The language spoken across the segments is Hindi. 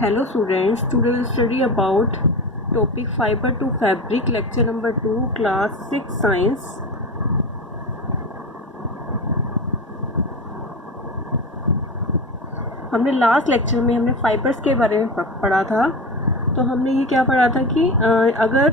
Hello students, today we'll study about topic fiber to fabric, lecture number 2, class 6 science. हमने लास्ट लेक्चर में हमने फाइबर्स के बारे में पढ़ा था। तो हमने ये क्या पढ़ा था कि अगर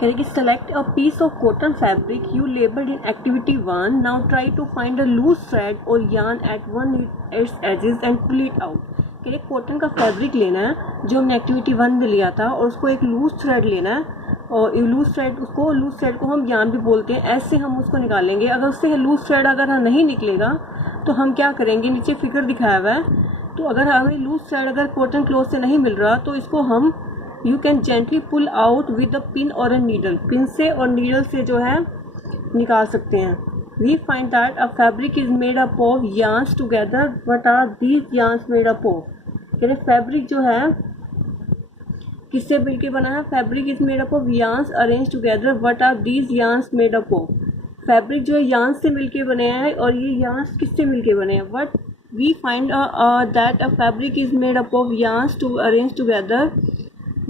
कह रहे कि select a piece of cotton fabric you labelled in activity 1, now try to find a loose thread और yarn at one its edges and pull it out. कह रहे कॉटन का फैब्रिक लेना है जो हमने एक्टिविटी 1 में लिया था और उसको एक लूज थ्रेड लेना है और लूज थ्रेड को हम yarn भी बोलते हैं। ऐसे हम उसको निकालेंगे। अगर उससे लूज थ्रेड अगर नहीं निकलेगा तो हम क्या करेंगे, नीचे फिगर दिखाया हुआ है। तो अगर हमें लूज थ्रेड अगर कॉटन क्लॉथ से नहीं मिल रहा तो इसको हम you can gently pull out with a pin और अ नीडल। पिन से और नीडल से जो है निकाल सकते हैं। We find that a fabric is made up of yarns together. What are these yarns made up of? कह रहे फैब्रिक जो है किससे मिलके बना है? Fabric is made up of yarns arrange together. What are these yarns made up of? Fabric जो है yarns से मिलके बने हैं और ये yarns किससे मिलके बने हैं? What we find that a fabric is made up of yarns to arrange together.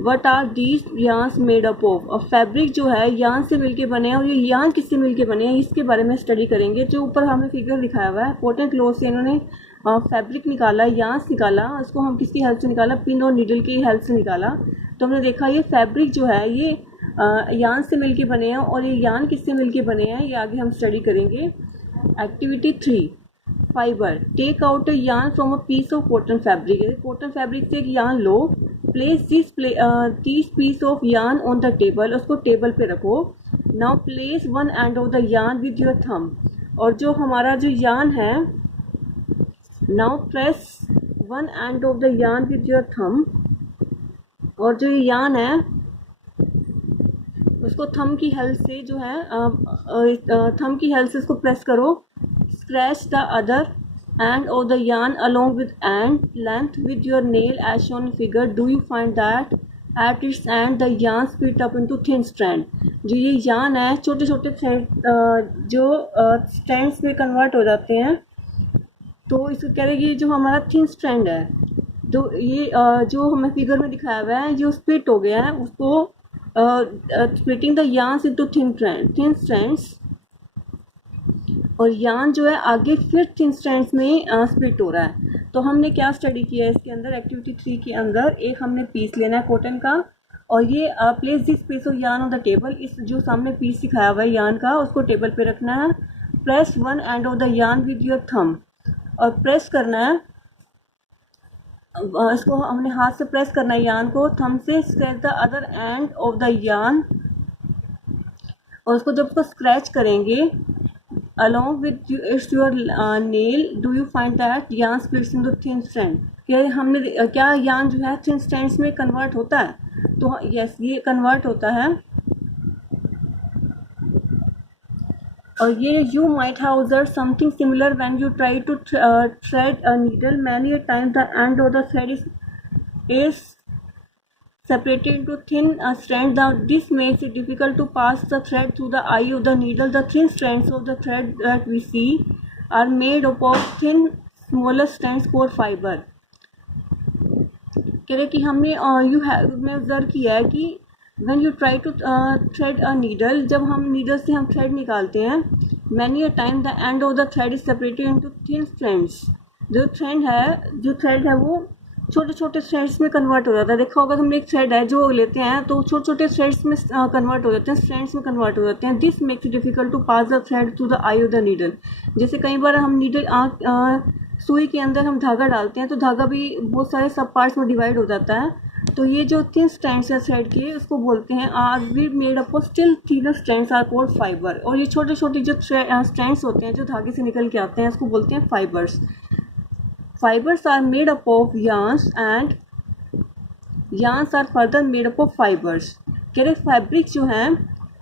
What are these yarns made up of? और फैब्रिक जो है yarn से मिलके बने हैं और ये yarn किससे मिलके बने हैं इसके बारे में स्टडी करेंगे। जो ऊपर हमें फिगर दिखाया हुआ है, कॉटन क्लॉथ से इन्होंने फैब्रिक निकाला, yarns निकाला। उसको हम किसकी हेल्प से निकाला? पिन और नीडल की हेल्प से निकाला। तो हमने देखा ये फैब्रिक जो है ये yarn से मिलके बने हैं और ये yarn किससे मिलके बने हैं ये आगे हम स्टडी करेंगे। Activity 3, fibre. Take out a yarn from a piece of cotton fabric. Cotton fabric से एक yarn लो। Place this piece of yarn on the table. उसको टेबल पे रखो। Now place one end of the yarn with your thumb. और जो हमारा जो yarn है, now press one end of the yarn with your thumb. और जो ये yarn है उसको थंब की हेल्प से जो है थंब की हेल्प से उसको प्रेस करो। Scratch the other end of the yarn along with end length with your nail as shown in figure. Do you find that at its end the yarn split up into thin strand? जो ये yarn है छोटे छोटे जो strands में कन्वर्ट हो जाते हैं। तो इसको कह रहे कि जो हमारा थिन स्ट्रैंड है, तो ये जो हमें फिगर में दिखाया हुआ है जो स्प्लिट हो गया है उसको splitting the yarns into thin strands. और yarn जो है आगे फिर थिन स्ट्रैंड्स में स्प्लिट हो रहा है। तो हमने क्या स्टडी किया है इसके अंदर? एक्टिविटी 3 के अंदर एक हमने पीस लेना है कॉटन का और ये place this piece of yarn on the table. इस जो सामने पीस दिखाया हुआ है yarn का उसको टेबल पे रखना है। Press one end of the yarn with your thumb. और प्रेस करना है, इसको हमने हाथ से प्रेस करना है yarn को थंब से। Scratch the other and of the yarn। और उसको जब उसको स्क्रैच करेंगे along with your nail, do you find that yarn splits into thin strand? क्या yarn जो है thin strands में कन्वर्ट होता है? तो yes, ये कन्वर्ट होता है। और ये you might have observed something similar when you try to thread a needle. Many a time the end of the thread is separated into thin strands. This makes it difficult to pass the thread through the eye of the needle. The thin strands of the thread that we see are made up of thin smaller strands called fiber. कह रहे कि हमने में ऑब्जर्व किया है कि when you try to thread a needle, जब हम नीडल से हम थ्रेड निकालते हैं, many a time the end of the thread is separated into thin strands. जो थ्रेड है वो छोटे छोटे थ्रेड्स में कन्वर्ट हो जाता है। देखा होगा हमने एक थ्रेड है जो लेते हैं तो छोटे छोटे थ्रेड्स में कन्वर्ट हो जाते हैं, स्ट्रैंड्स में कन्वर्ट हो जाते हैं। This makes it difficult to pass the thread through the eye of the needle. जैसे कई बार हम नीडल सुई के अंदर हम धागा डालते हैं तो धागा भी बहुत सारे सब पार्ट्स में डिवाइड हो जाता है। तो ये जो थिन स्ट्रैंड्स है थ्रेड के उसको बोलते हैं are we made up of still thinner strands are called fibre. और ये छोटे छोटे जो स्ट्रैंड्स होते हैं जो धागे से निकल के आते हैं उसको बोलते हैं fibres. Fibers are made up of yarns and yarns are further made up of fibers. कह रहे फैब्रिक जो हैं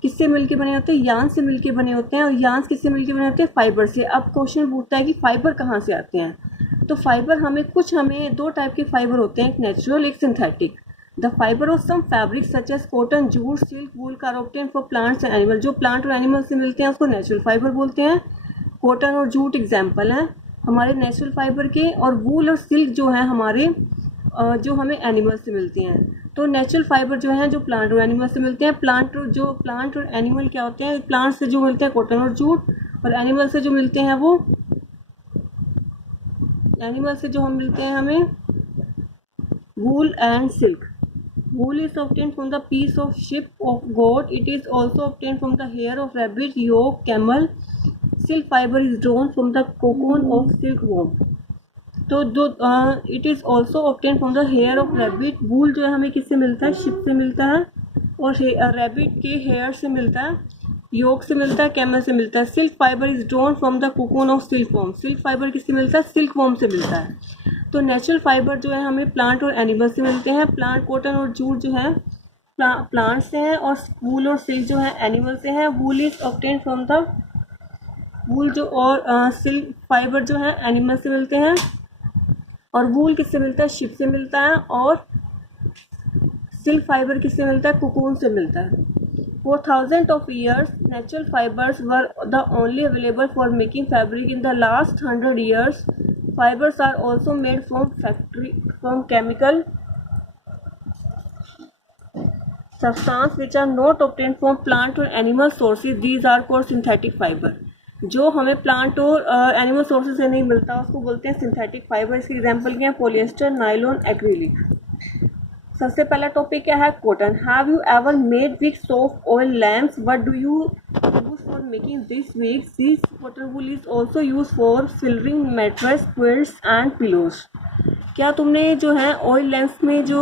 किससे मिलके बने होते हैं? yarn से मिलके बने होते हैं। और yarns किससे मिलके बने होते हैं? फाइबर से। अब क्वेश्चन पूछता है कि फाइबर कहाँ से आते हैं? तो फाइबर हमें दो टाइप के फाइबर होते हैं, एक नेचुरल एक synthetic. The fibre of some fabric such as cotton, jute, silk, wool are obtained for plants and animal. जो प्लांट और एनिमल से मिलते हैं उसको नेचुरल फाइबर बोलते हैं। कॉटन और जूट एग्जाम्पल हैं। हमारे नेचुरल फाइबर के, और वूल और सिल्क जो है हमारे जो हमें एनिमल से मिलते हैं। तो नेचुरल फाइबर जो है जो प्लांट और एनिमल से मिलते हैं। प्लांट और एनिमल क्या होते हैं? प्लांट से जो मिलते हैं कॉटन और जूट, और एनिमल से जो मिलते हैं वो एनिमल से जो हम मिलते हैं हमें wool and silk. Wool is obtained from the piece of sheep of goat. It is also obtained from the hair of rabbit, yak, camel. Silk fiber is drawn from the cocoon of silkworm. तो जो it is also obtain from the hair of rabbit. Wool जो है हमें किससे मिलता है? शिप से मिलता है, और रैबिट के हेयर से मिलता है, योग से मिलता है, कैमल से मिलता है। Silk fibre is drawn from the cocoon of silk worm. Silk fibre किससे मिलता है? सिल्क वॉर्म से मिलता है। तो नेचुरल फाइबर जो है हमें प्लांट और एनिमल से मिलते हैं। प्लांट, कॉटन और जूट जो है प्लांट से हैं, और वूल और सिल्क जो है एनिमल से है। वूल इज ऑब्टेन फ्रॉम द वूल जो और सिल्क फाइबर जो है एनिमल से मिलते हैं, और वूल किससे मिलता है? शिप से मिलता है, और सिल्क फाइबर किससे मिलता है? कोकून से मिलता है। For thousands of years, natural fibers were the only available for making fabric. In the last 100 years, fibers are also made from chemical substances which are not obtained from plant or animal sources. These are called synthetic fiber. जो हमें प्लांट और एनिमल सोर्सेज से नहीं मिलता उसको बोलते हैं सिंथेटिक फाइबर। इसके एग्जांपल क्या है? Polyester, nylon, acrylic. सबसे पहला टॉपिक क्या है? Cotton. Have you ever made wicks of oil lamps? What do you use for making this wicks? This cotton wool is also use for filling mattress, quilts and pillows. क्या तुमने जो है ऑयल लैम्प्स में जो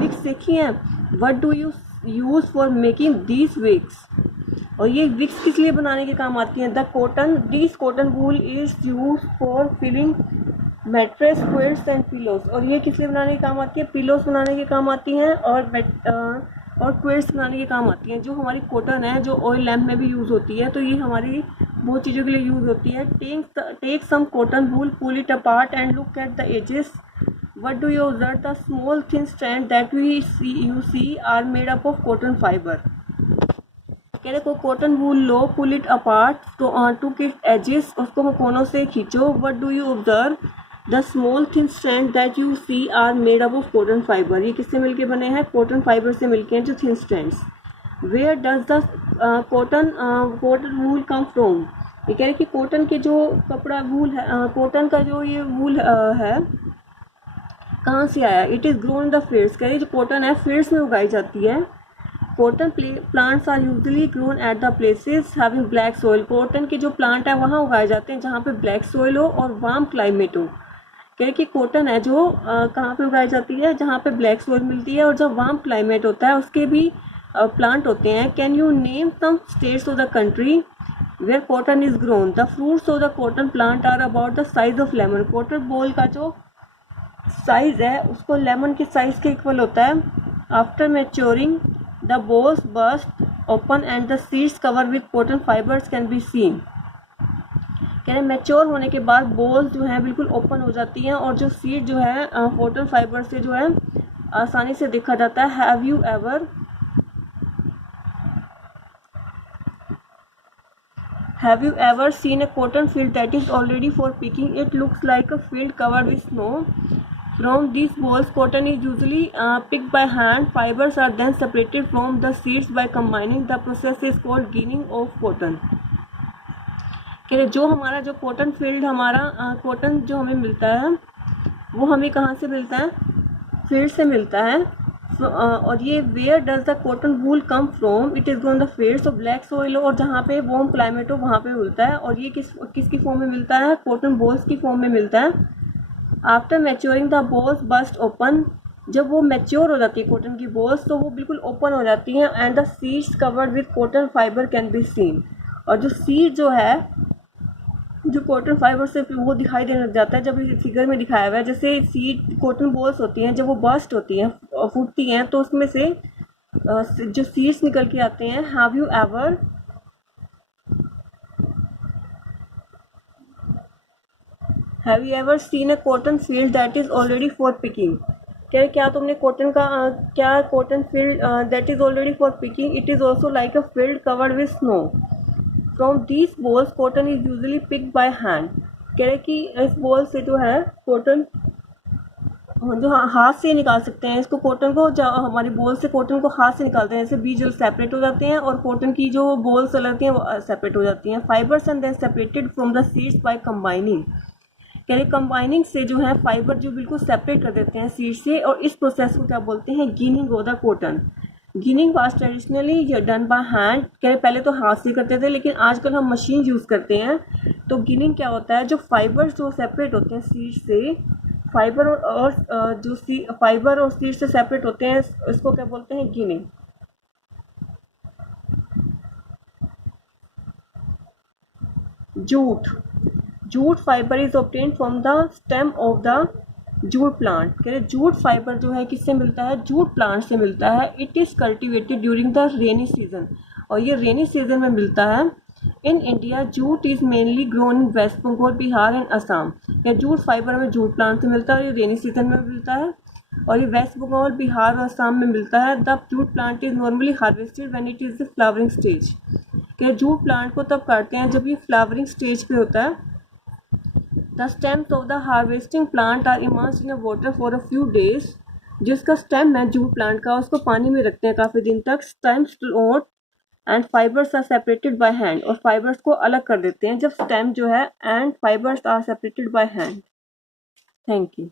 विक्स देखी हैं? What do you use for making this wicks? और ये विक्स किस लिए बनाने के काम आती हैं? This cotton wool is use for filling mattress, quilts and pillows. और ये किस लिए बनाने के काम आती है? पिलोज बनाने के काम आती हैं, और क्विल्ट्स बनाने के काम आती हैं। जो हमारी कॉटन है जो ऑयल लैम्प में भी यूज़ होती है, तो ये हमारी बहुत चीज़ों के लिए यूज़ होती है। Take some cotton wool, pull it apart and look at the edges. What do you observe? The small thin strand that you see are made up of cotton fibre. कह रहे को कॉटन वूल लो, pull it apart to it edges, उसको कोनों से खींचो। What do you observe? The small thin strand that you see are made up of cotton fibre. ये किससे मिलके बने हैं? कॉटन फाइबर से मिलके हैं जो thin strands. Where does the cotton wool come from? ये कह रहे कि कॉटन के जो कपड़ा वूल है, कॉटन का जो ये वूल है कहाँ से आया? It is grown in the fields. कह रहे जो कॉटन है फील्ड्स में उगाई जाती है। Cotton plants are usually grown at the places having black soil. Cotton के जो प्लांट है वहाँ उगाए जाते हैं जहाँ पे ब्लैक सॉइल हो और वार्म क्लाइमेट हो। कह कि कॉटन है जो कहाँ पे उगाई जाती है? जहाँ पे ब्लैक सॉइल मिलती है और जब वार्म क्लाइमेट होता है उसके भी प्लांट होते हैं। Can you name some states of the country where cotton is grown? The fruits of the cotton plant are about the size of lemon. Cotton ball का जो साइज है उसको लेमन के साइज के इक्वल होता है। After maturing the balls burst open and the seeds covered with cotton fibers can be seen। कह रहे मैच्योर होने के बाद बॉल्स जो है बिल्कुल ओपन हो जाती हैं, और जो सीड जो है कॉटन फाइबर से जो है आसानी से देखा जाता है। Have you ever seen a cotton field that is already for picking? It looks like a field covered with snow. From these balls, cotton is usually picked by hand. Fibers are then separated from the seeds by combining. The process is called ginning of cotton। कह रहे जो हमारा जो कॉटन फील्ड हमारा कॉटन जो हमें मिलता है वो हमें कहाँ से मिलता है? फील्ड से मिलता है। और ये where does the cotton wool come from? It is grown the fields of black soil. और जहाँ पे वार्म क्लाइमेट हो वहाँ पे मिलता है। और ये किसकी फॉर्म में मिलता है? कॉटन बॉल्स की फॉर्म में मिलता है। After maturing the balls burst open. जब वो मैच्योर हो जाती है कॉटन की बॉल्स तो वो बिल्कुल ओपन हो जाती हैं। And the seeds covered with cotton fibre can be seen. और जो सीड जो है जो कॉटन फाइबर से वो दिखाई देने लग जाता है। जब इस फिगर में दिखाया हुआ है जैसे सीड कॉटन बॉल्स होती हैं, जब वो बस्ट होती हैं फूटती हैं तो उसमें से जो सीड्स निकल के आते हैं। Have you ever seen a cotton field that is already for picking? क्या तुमने cotton field that is already for picking? It is also like a field covered with snow. From these balls cotton is usually picked by hand. कह रहे कि इस बॉल से जो है कॉटन जो हाथ से निकाल सकते हैं इसको, कॉटन को हमारी बॉल से कॉटन को हाथ से निकालते हैं, जैसे बीज जो सेपरेट हो जाते हैं और कॉटन की जो बॉल्स लगती हैं वो सेपरेट हो जाती हैं। Fibres and then separated from the seeds by combining, कह रहे कंबाइनिंग से जो है फाइबर जो बिल्कुल सेपरेट कर देते हैं सीड से, और इस प्रोसेस को क्या बोलते हैं, ginning of the cotton. Ginning was traditionally done by hand, कह रहे पहले तो हाथ से करते थे लेकिन आजकल हम मशीन यूज़ करते हैं। तो गिनिंग क्या होता है, जो फाइबर्स जो सेपरेट होते हैं सीड से, फाइबर और जो फाइबर और सीड से सेपरेट होते हैं इसको क्या बोलते हैं, ginning. Jute, jute fibre is obtained from the stem of the jute plant, कह रहे जूट फाइबर जो है किससे मिलता है, जूट प्लांट से मिलता है। It is cultivated during the rainy season, और ये रेनी सीजन में मिलता है। In India jute is mainly grown in West Bengal, Bihar and Assam. या जूट फाइबर हमें जूट प्लांट से मिलता है और ये रेनी सीजन में मिलता है, और ये वेस्ट बंगाल, बिहार और असम में मिलता है। The jute plant is normally harvested when it is the flowering stage, कि जूट प्लांट को तब काटते हैं जब ये फ्लावरिंग स्टेज पे होता है। The stems of the harvesting plant are immersed in water for a few days, जिसका स्टेम है जूट प्लांट का उसको पानी में रखते हैं काफ़ी दिन तक। Stems note and fibres are separated by hand, और फाइबर्स को अलग कर देते हैं जब स्टेम जो है and fibres are separated by hand. Thank you.